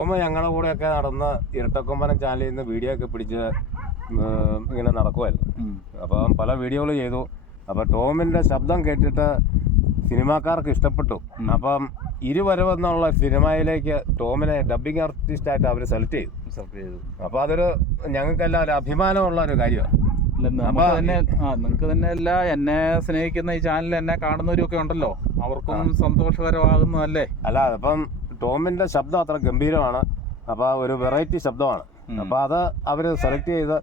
Tom ഞങ്ങളുടെ കൂടെയൊക്കെ നടന്ന് ഇരട്ടക്കൊമ്പനം ചാനലിൽ നിന്ന് വീഡിയോ ഒക്കെ പിടിച്ച് ഇങ്ങനെ നടക്കുമായിരുന്നു. അപ്പം പല വീഡിയോകൾ ചെയ്തു. അപ്പം ടോമിൻ്റെ ശബ്ദം കേട്ടിട്ട് സിനിമാക്കാർക്ക് ഇഷ്ടപ്പെട്ടു. അപ്പം ഇരുവരവെന്നുള്ള സിനിമയിലേക്ക് ടോമിനെ ഡബ്ബിംഗ് ആർട്ടിസ്റ്റായിട്ട് അവർ സെലക്ട് ചെയ്തു. അപ്പോൾ അതൊരു ഞങ്ങൾക്കെല്ലാം ഒരു അഭിമാനമുള്ള ഒരു കാര്യമാണ്. നിങ്ങൾക്ക് തന്നെ അല്ല, എന്നെ സ്നേഹിക്കുന്ന ഈ ചാനൽ എന്നെ കാണുന്നവരും ഒക്കെ ഉണ്ടല്ലോ, അവർക്കും സന്തോഷകരമാകുന്നതല്ലേ. അല്ല, അപ്പം ടോമിൻ്റെ ശബ്ദം അത്ര ഗംഭീരമാണ്. അപ്പോൾ ഒരു വെറൈറ്റി ശബ്ദമാണ്. അപ്പോൾ അത് അവർ സെലക്ട് ചെയ്ത്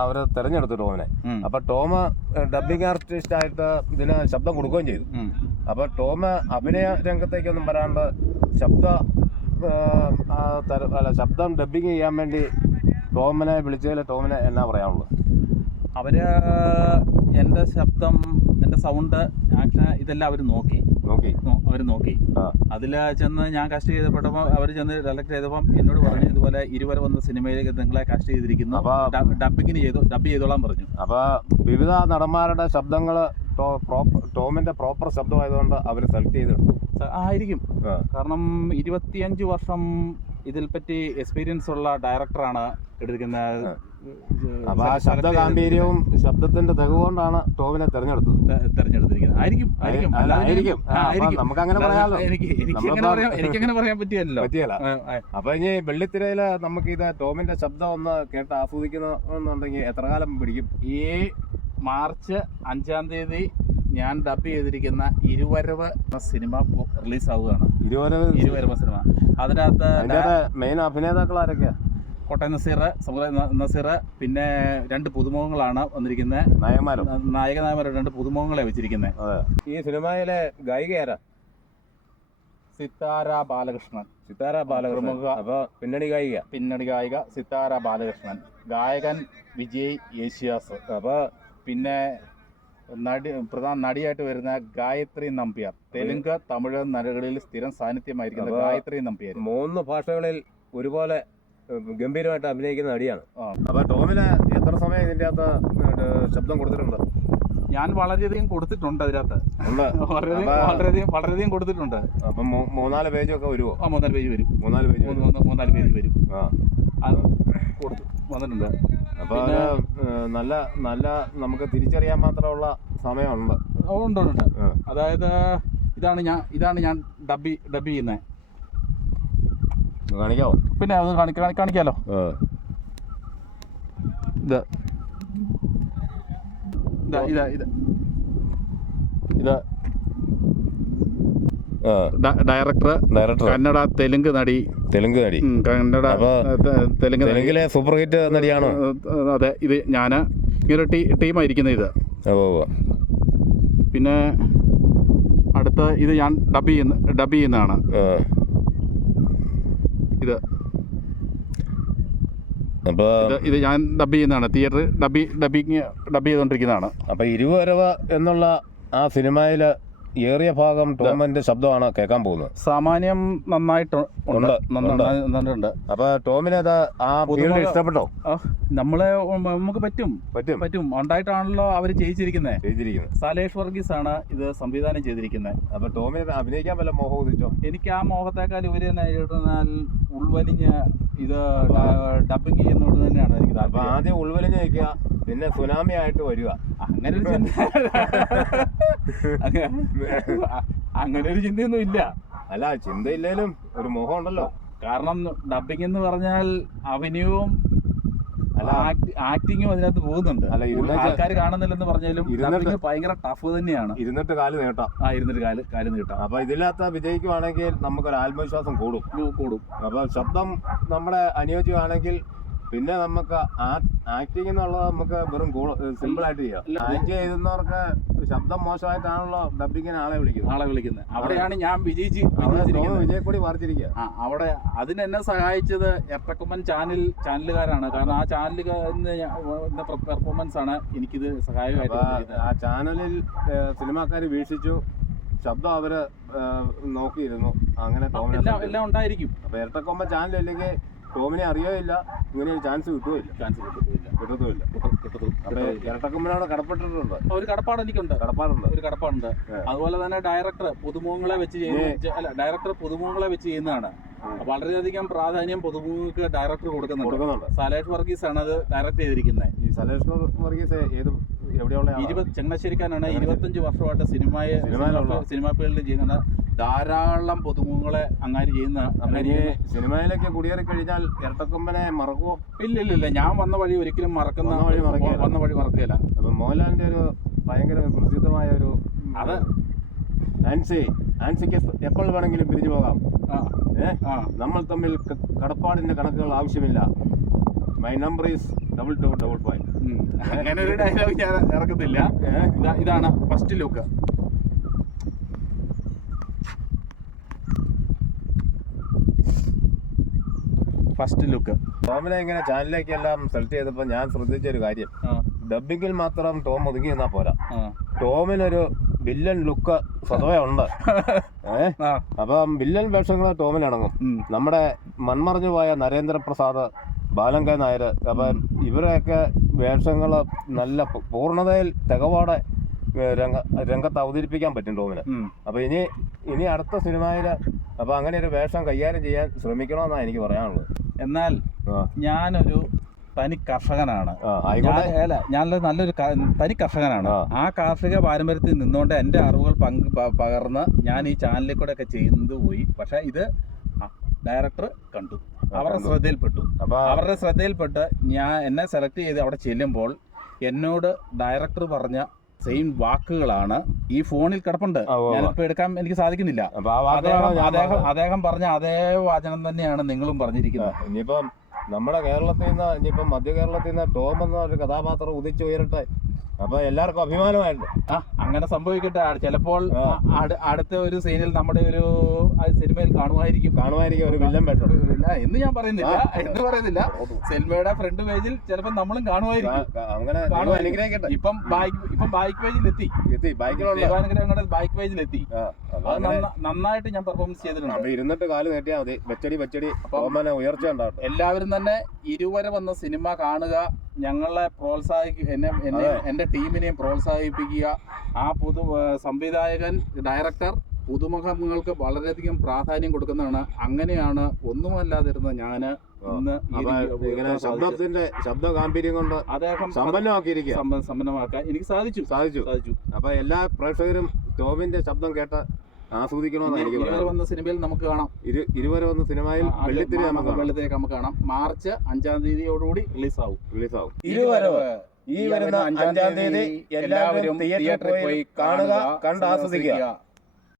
അവർ തിരഞ്ഞെടുത്തു ടോമിനെ. അപ്പൊ ടോം ഡബ്ബിംഗ് ആർട്ടിസ്റ്റ് ആയിട്ട് ഇതിന് ശബ്ദം കൊടുക്കുകയും ചെയ്തു. അപ്പൊ ടോം അഭിനയ രംഗത്തേക്കൊന്നും വരാണ്ട് ശബ്ദം ഡബ്ബിങ് ചെയ്യാൻ വേണ്ടി ടോമിനെ വിളിച്ചതിൽ ടോമിനെ എന്നാ പറയാനുള്ളത്? അവര് എൻ്റെ ശബ്ദം, എൻ്റെ സൗണ്ട്, ആക്ഷൻ ഇതെല്ലാം അവർ നോക്കി. അതിൽ ചെന്ന് ഞാൻ കാസ്റ്റ് ചെയ്തപ്പെട്ടപ്പോൾ അവർ ചെന്ന് സെലക്ട് ചെയ്തപ്പം എന്നോട് പറഞ്ഞു, ഇതുപോലെ ഇരുവരെ വന്ന സിനിമയിലേക്ക് നിങ്ങളെ കാസ്റ്റ് ചെയ്തിരിക്കുന്നു, ഡബ് ചെയ്തോളാൻ പറഞ്ഞു. അപ്പൊ വിവിധ നടന്മാരുടെ ശബ്ദങ്ങൾ ടോമിന്റെ പ്രോപ്പർ ശബ്ദമായതുകൊണ്ട് അവർ സെലക്ട് ചെയ്തെടുത്തു ആയിരിക്കും. കാരണം 25 വർഷം ഇതിൽപ്പറ്റി എക്സ്പീരിയൻസ് ഉള്ള ഡയറക്ടറാണ് എടുത്തിരിക്കുന്നത്. അപ്പൊ ആ ശബ്ദ ഗാംഭീര്യവും ശബ്ദത്തിന്റെ തികവുകൊണ്ടാണ് ടോമിനെ തെരഞ്ഞെടുത്തിരിക്കുന്നത്. നമുക്ക് അങ്ങനെ പറയാമല്ലോ. എനിക്കങ്ങനെ പറയാൻ പറ്റിയല്ല. അപ്പൊ ഇനി വെള്ളിത്തിരയില് നമുക്ക് ഇത് ടോമിന്റെ ശബ്ദം ഒന്ന് കേട്ട് ആസ്വദിക്കുന്നുണ്ടെങ്കിൽ എത്ര കാലം പിടിക്കും? ഈ മാർച്ച് 5-ാം തീയതി ഞാൻ ഡബ് ചെയ്തിരിക്കുന്ന ഇരുവരവ് സിനിമ റിലീസാവുകയാണ്. ഇരുവരവ് സിനിമ. അതിനകത്ത് മെയിൻ അഭിനേതാക്കൾ ആരൊക്കെയാ? കോട്ടയം നസീർ, പിന്നെ 2 പുതുമുഖങ്ങളാണ് വന്നിരിക്കുന്നത്. നായകനായകന്മാരുടെ 2 പുതുമുഖങ്ങളെ വെച്ചിരിക്കുന്നത്. ഈ സിനിമയിലെ ഗായിക ആരാ? സിത്താര ബാലകൃഷ്ണൻ. അപ്പൊ പിന്നണി ഗായിക സിത്താര ബാലകൃഷ്ണൻ. ഗായകൻ വിജയ് യേശുദാസ്. അപ്പൊ പിന്നെ പ്രധാന നടിയായിട്ട് വരുന്ന ഗായത്രി നമ്പ്യാർ. തെലുങ്ക്, തമിഴ് നടികളിൽ സ്ഥിരം സാന്നിധ്യമായിരിക്കുന്ന ഗായത്രി നമ്പ്യാർ. 3 ഭാഷകളിൽ ഒരുപോലെ ഗംഭീരമായിട്ട് അഭിനയിക്കുന്ന നടിയാണ്. അപ്പൊ ടോമിന് എത്ര സമയം ഇതിന്റെ അകത്ത് ശബ്ദം കൊടുത്തിട്ടുണ്ട്? ഞാൻ വളരെയധികം കൊടുത്തിട്ടുണ്ട്. അതിനകത്ത് വളരെയധികം കൊടുത്തിട്ടുണ്ട്. അപ്പം 3-4 പേജൊക്കെ വരുമോ? 3-4 പേജ് വരും. 3-4 പേജ് വരും. വന്നിട്ടുണ്ട്. അപ്പൊ നല്ല നല്ല നമുക്ക് തിരിച്ചറിയാൻ മാത്രമുള്ള സമയമുണ്ട്. ഉണ്ട്. അതായത് ഇതാണ് ഞാൻ ഡബ് ചെയ്യുന്നത്. കാണിക്കാവോ? പിന്നെ അത് കാണിക്കാലോ. ഇത് ഡയറക്ടർ കന്നഡ തെലുങ്ക് നടി. കന്നഡ തെലുങ്കിലെ സൂപ്പർ ഹിറ്റ് നടിയാണ്. അതെ. ഇത് ഞാൻ ഇങ്ങനെ ടീമായിരിക്കുന്നത്. ഇത് പിന്നെ അടുത്ത ഇത് ഞാൻ ഡബ് ചെയ്യുന്നതാണ്. ഇത് ഞാൻ ഡബ് ചെയ്യുന്നതാണ്. തിയേറ്റർ ഡബ് ചെയ്തുകൊണ്ടിരിക്കുന്നതാണ്. അപ്പൊ ഇരുവരവ് എന്നുള്ള ആ സിനിമയിൽ ഏറിയ ഭാഗം ടോമിന്റെ ശബ്ദമാണ് കേൾക്കാൻ പോകുന്നത്. സാമാന്യം നന്നായിട്ടുണ്ട്. അപ്പൊ ടോമിന് ആ ഫീൽഡ് ഇഷ്ടപ്പെട്ടോ? നമുക്ക് പറ്റും ഉണ്ടായിട്ടാണല്ലോ അവര് ചെയ്യിച്ചിരിക്കുന്നത്. സാലേഷ് വർഗീസ് ആണ് ഇത് സംവിധാനം ചെയ്തിരിക്കുന്നത്. അപ്പൊ ടോമിന് അഭിനയിക്കാൻ വല്ല മോഹം ഉദിച്ചോ? എനിക്ക് ആ മോഹത്തെക്കാൾ ഇവര് തന്നെ ഉൾവലിഞ്ഞ് ഇത് ഡബിങ് ചെയ്യുന്നോട് തന്നെയാണ് എനിക്ക് താല്പര്യം. അപ്പൊ ആദ്യം ഉൾവലിഞ്ഞ് നിൽക്കുക, പിന്നെ സുനാമി ആയിട്ട് വരിക. അങ്ങനെ ഒരു ചിന്തയൊന്നും ഇല്ല. അല്ല, ചിന്തയില്ലേലും ഒരു മോഹം ഉണ്ടല്ലോ. കാരണം ഡബിങ് എന്ന് പറഞ്ഞാൽ അഭിനയവും ആക്ടിങ്ങും അതിനകത്ത് പോകുന്നുണ്ട്. ആൾക്കാർ കാണുന്നില്ലെന്ന് പറഞ്ഞാലും ഭയങ്കര ടഫ് തന്നെയാണ്. ഇരുന്നിട്ട് കാല് നീട്ടാം. കാല് നീട്ടാം. അപ്പൊ ഇതിനകത്ത് വിജയിക്കുവാണെങ്കിൽ നമുക്കൊരു ആത്മവിശ്വാസം കൂടും. അപ്പൊ ശബ്ദം നമ്മുടെ അനുയോജ്യമാണെങ്കിൽ പിന്നെ നമുക്ക് ആക്ടിങ് എന്നുള്ളത് നമുക്ക് വെറും സിമ്പിൾ ആയിട്ട് ചെയ്യാം. ആക്ട് ചെയ്യുന്നവർക്ക് ശബ്ദം മോശമായിട്ടാണല്ലോ ഡബിങ്ങിന് ആളെ വിളിക്കുന്നത്. അവിടെയാണ് ഞാൻ വിജയക്കൊടി വാർത്തിരിക്കുക. അവിടെ അതിനെന്നെ സഹായിച്ചത് എർട്ടക്കൊമ്പൻ ചാനലുകാരാണ്. കാരണം ആ ചാനലുകാരുടെ പെർഫോമൻസ് ആണ് എനിക്കിത് സഹായമായിട്ട്. ആ ചാനലിൽ സിനിമാക്കാർ വീക്ഷിച്ചു, ശബ്ദം അവര് നോക്കിയിരുന്നു. അങ്ങനെ എല്ലാം ഉണ്ടായിരിക്കും. അപ്പൊ എർട്ടക്കൊമ്പൻ ചാനൽ അല്ലെങ്കിൽ ടോമിനെ അറിയില്ല, ഇങ്ങനെ ഒരു ചാൻസ് കിട്ടുകയില്ല. അപ്പൊ ഇരട്ടക്കൊമ്പനോട് കടപ്പെട്ടിട്ടുണ്ട്. ഒരു കടപ്പാട് എനിക്കുണ്ട്. ഒരു കടപ്പാടുണ്ട്. അതുപോലെ തന്നെ ഡയറക്ടർ പുതുമുഖങ്ങളെ വെച്ച് ചെയ്യുന്നതാണ്. വളരെയധികം പ്രാധാന്യം പുതുമുഖങ്ങൾക്ക് ഡയറക്ടർ കൊടുക്കുന്നുണ്ട്. സലേഷ് വർഗീസ് ആണ് അത് ഡയറക്ട് ചെയ്തിരിക്കുന്നത്. ഈ സലേഷ് വർഗീസ് എവിടെയുള്ള ചങ്ങനാശ്ശേരിക്കാനാണ്. 25 വർഷമായിട്ട് സിനിമാ ഫീൽഡിൽ ചെയ്യുന്ന ധാരാളം പുതുമുഖങ്ങളെ അങ്ങാരി ചെയ്യുന്ന. സിനിമയിലേക്ക് കുടിയേറി കഴിഞ്ഞാൽ ഇരട്ടക്കൊമ്പനെ മറക്കുമോ? ഇല്ല, ഞാൻ വന്ന വഴി ഒരിക്കലും വന്ന വഴി മറക്കുകയില്ല. അപ്പൊ മോഹൻലാലിന്റെ ഒരു ഭയങ്കര പ്രസിദ്ധമായ ഒരു അത് ആൻസിക്ക് എപ്പോൾ വേണമെങ്കിലും പിരിഞ്ഞു പോകാം. നമ്മൾ തമ്മിൽ കടപ്പാടിന്റെ കണക്കുകൾ ആവശ്യമില്ല. My number is 2255. അങ്ങനെ ഒരു ഡയലോഗ് ഞാൻ ഇറക്കത്തില്ല. ഇതാണ് ഫസ്റ്റ് ലുക്ക്. ടോമിനെ ഇങ്ങനെ ചാനലിലേക്കെല്ലാം സെലക്ട് ചെയ്തപ്പോൾ ഞാൻ ശ്രദ്ധിച്ച ഒരു കാര്യം, ഡബിങ്ങിൽ മാത്രം ടോം ഒതുങ്ങി നിന്നാ പോരാ. ടോമിനൊരു വില്ലൻ ലുക്ക് സ്വതവേ ഉണ്ട്. അപ്പം വില്ലൻ വേഷങ്ങൾ ടോമിനിണങ്ങും. നമ്മുടെ മൺമറഞ്ഞു പോയ നരേന്ദ്രപ്രസാദ്, ബാലങ്ക നായർ, അപ്പം ഇവരെയൊക്കെ വേഷങ്ങൾ നല്ല പൂർണ്ണതയിൽ തികവോടെ രംഗത്ത് അവതരിപ്പിക്കാൻ പറ്റും ടോമിന്. അപ്പൊ ഇനി അടുത്ത സിനിമയിൽ അപ്പൊ അങ്ങനെ ഒരു വേഷം കൈകാര്യം ചെയ്യാൻ ശ്രമിക്കണമെന്നാണ് എനിക്ക് പറയാനുള്ളത്. എന്നാൽ ഞാനൊരു തനി കർഷകനാണ്. ഞാനൊരു നല്ലൊരു തനി കർഷകനാണ്. ആ കാർഷിക പാരമ്പര്യത്തിൽ നിന്നുകൊണ്ട് എൻ്റെ അറിവുകൾ പകർന്ന് ഞാൻ ഈ ചാനലിൽ കൂടെ ഒക്കെ ചെയ്തു പോയി. പക്ഷെ ഇത് ഡയറക്ടർ കണ്ടു, അവരുടെ ശ്രദ്ധയിൽപ്പെട്ട് എന്നെ സെലക്ട് ചെയ്ത് അവിടെ ചെല്ലുമ്പോൾ എന്നോട് ഡയറക്ടർ പറഞ്ഞ സെയിം വാക്കുകളാണ് ഈ ഫോണിൽ കിടപ്പുണ്ട്. ഞാനിപ്പോ എടുക്കാൻ എനിക്ക് സാധിക്കുന്നില്ല. അദ്ദേഹം പറഞ്ഞ അതേ വാചനം തന്നെയാണ് നിങ്ങളും പറഞ്ഞിരിക്കുന്നത്. ഇനിയിപ്പം നമ്മുടെ കേരളത്തിൽ നിന്ന്, ഇനിയിപ്പം മധ്യ കേരളത്തിൽ നിന്ന് ടോം എന്ന ഒരു കഥാപാത്രം ഉദിച്ചുയരട്ടെ. അപ്പൊ എല്ലാവർക്കും അഭിമാനമായിട്ട് അങ്ങനെ സംഭവിക്കട്ടെ. ചിലപ്പോൾ അടുത്ത ഒരു സീനിൽ നമ്മുടെ ഒരു സിനിമയിൽ കാണുമായിരിക്കും ഒരു വില്ലൻ വേഷം. എന്ന് ഞാൻ പറയുന്നില്ല. സിനിമയുടെ ഫ്രണ്ട് പേജിൽ ചിലപ്പോൾ നമ്മളും കാണുമായിരിക്കും. അങ്ങനെ ഇപ്പം ബാക്ക് പേജിൽ എത്തി. ബാക്ക് പേജിൽ എത്തി. നന്നായിട്ട് ഞാൻ പെർഫോമൻസ് ചെയ്തിട്ടുണ്ട്. ഇരുന്നിട്ട് കാല് നേട്ടിയാൽ മതി. വെച്ചടി ഉയർച്ച ഉണ്ടാവും. എല്ലാവരും തന്നെ ഇരുവരെ വന്ന സിനിമ കാണുക, ഞങ്ങളെ എന്റെ ടീമിനെയും പ്രോത്സാഹിപ്പിക്കുക. ആ സംവിധായകൻ, ഡയറക്ടർ പുതുമുഖങ്ങൾക്ക് വളരെയധികം പ്രാധാന്യം കൊടുക്കുന്നതാണ്. അങ്ങനെയാണ് ഒന്നുമല്ലാതിരുന്ന ഞാന് ഇന്ന് ശബ്ദ ഗാംഭീര്യം കൊണ്ട് അദ്ദേഹം സമ്പന്നമാക്കാൻ എനിക്ക് സാധിച്ചു. അപ്പൊ എല്ലാ പ്രേക്ഷകരും ടോമിന്റെ ശബ്ദം കേട്ട് ആസ്വദിക്കണമെന്ന് എനിക്ക് പറയാം. വന്ന സിനിമയിൽ നമുക്ക് കാണാം. ഇരുവരെ വന്ന സിനിമയിൽ വെള്ളിത്തിരി നമുക്ക് കാണാം. മാർച്ച് 5-ാം തീയതിയോടുകൂടി റിലീസാവും. ഈ വരുന്ന 5-ാം തീയതി എല്ലാവരും തിയേറ്ററിൽ പോയി കാണുക, കണ്ട് ആസ്വദിക്കുക.